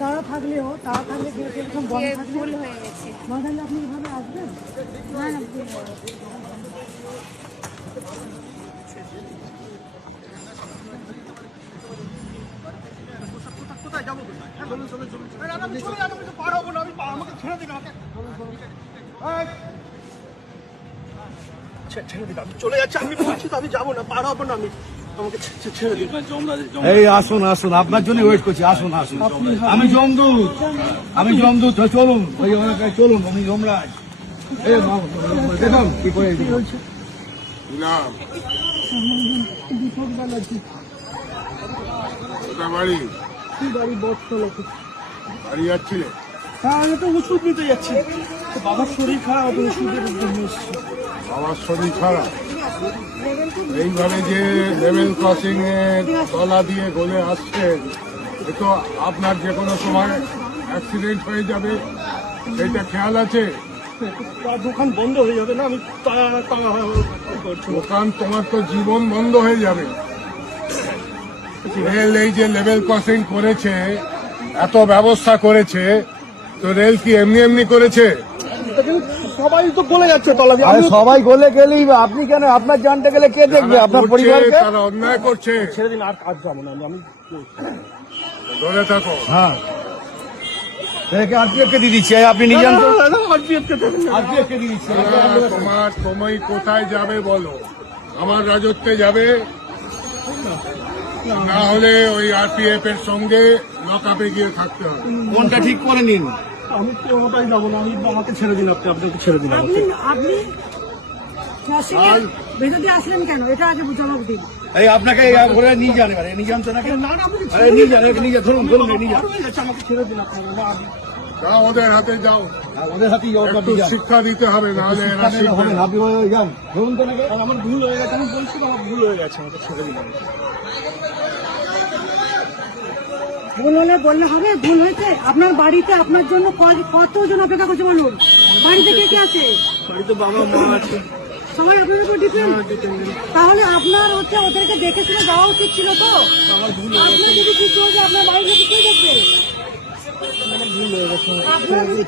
তারা থাকলে ভুল হয়ে গেছে। না থাকলে আপনি এভাবে আসবেন না। না কোথায় যাবো? পারবো না, আমি আমাকে ছেড়ে দিন। ছেড়ে দিন, আমি চলে যাচ্ছি। আমি বলছি তো আমি যাবো না, পার হবো না আমি। আমাকে ছেড়ে দিন। এই আসুন আসুন, আপনার জন্য ওয়েট করছি। আসুন আসুন, আমি জমদূত। চলুন ওই এলাকায় চলুন। আমি যমরাজ। দেখুন কি করে বাড়ি যাচ্ছিলে? হ্যাঁ, আমি তো ওষুধ নিতে যাচ্ছি। বাবার শরীর খারাপ, ওষুধের জন্য এসেছি। বাবার শরীর খারাপ, এইভাবে যে লেভেল ক্রসিং এর তলা দিয়ে গলে আসছে, এ তো আপনার যে কোনো সময় অ্যাক্সিডেন্ট হয়ে যাবে, সেইটা খেয়াল আছে? দোকান বন্ধ হয়ে যাবে না? আমি দোকান, তোমার তো জীবন বন্ধ হয়ে যাবে। রেল এই যে লেভেল ক্রসিং করেছে, এত ব্যবস্থা করেছে, তো রেল কি এমনি এমনি করেছে? সবাই তো গলে যাচ্ছে তলা দিয়ে। সবাই গলে গেলেই আপনি কেন? আপনার জানতে গেলে কে দেখবে? আপনার পরিবারকে? তারা অন্যায় করছে। ছেড়ে দিন, আর কাজ যাবো না আমি। ধরে থাকো। হ্যাঁ, আরপিএফকে দিয়ে দিচ্ছি। আপনি নিয়ে যান তো। আরপিএফকে দিয়ে দিচ্ছি। তুমি কোথায় যাবে বলো? আমার রাজত্বে যাবে, না হলে ওই আরপিএফ এর সঙ্গে লকআপে গিয়ে থাকতে হবে। কোনটা ঠিক করে নিন। আমি কোনোটাই যাবো না। আমাকে ছেড়ে দিন। আপনাকে ছেড়ে দিন। আপনি ভেতর দিয়ে আসলেন কেন? এটা আগে জবাব দিন। এই আপনাকে ঘরে নিয়ে যান, এবারে নিয়ে যান তো নাকি? নিয়ে যান, নিয়ে যান, ধরুন নিয়ে যান। আমাকে ছেড়ে দিন আপনারা। যাও, ওদের হাতে যাও। ওদের হাতেই একটু শিক্ষা দিতে হবে, নাহলে এরা শিখবে না। আপনি যান, ধরুন তো নাকি? আমার ভুল হয়ে গেছে। আমি বলছি তো আমার ভুল হয়ে গেছে। আমাকে ছেড়ে দিন। ভুল হলে বললে হবে ভুল হয়েছে। আপনার বাড়িতে আপনার জন্য কতজন অপেক্ষা করছে বলুন? বাড়িতে কে কে আছে? বাড়িতে বাবা মা আছে। সবাই আপনার উপর ডিপেন্ড। তাহলে আপনার ওদেরকে দেখে শুনে যাওয়া উচিত ছিল তো। আপনার যদি কিছু হয়েছে আপনার বাড়ির লোক কে দেখবে? আপনার যদি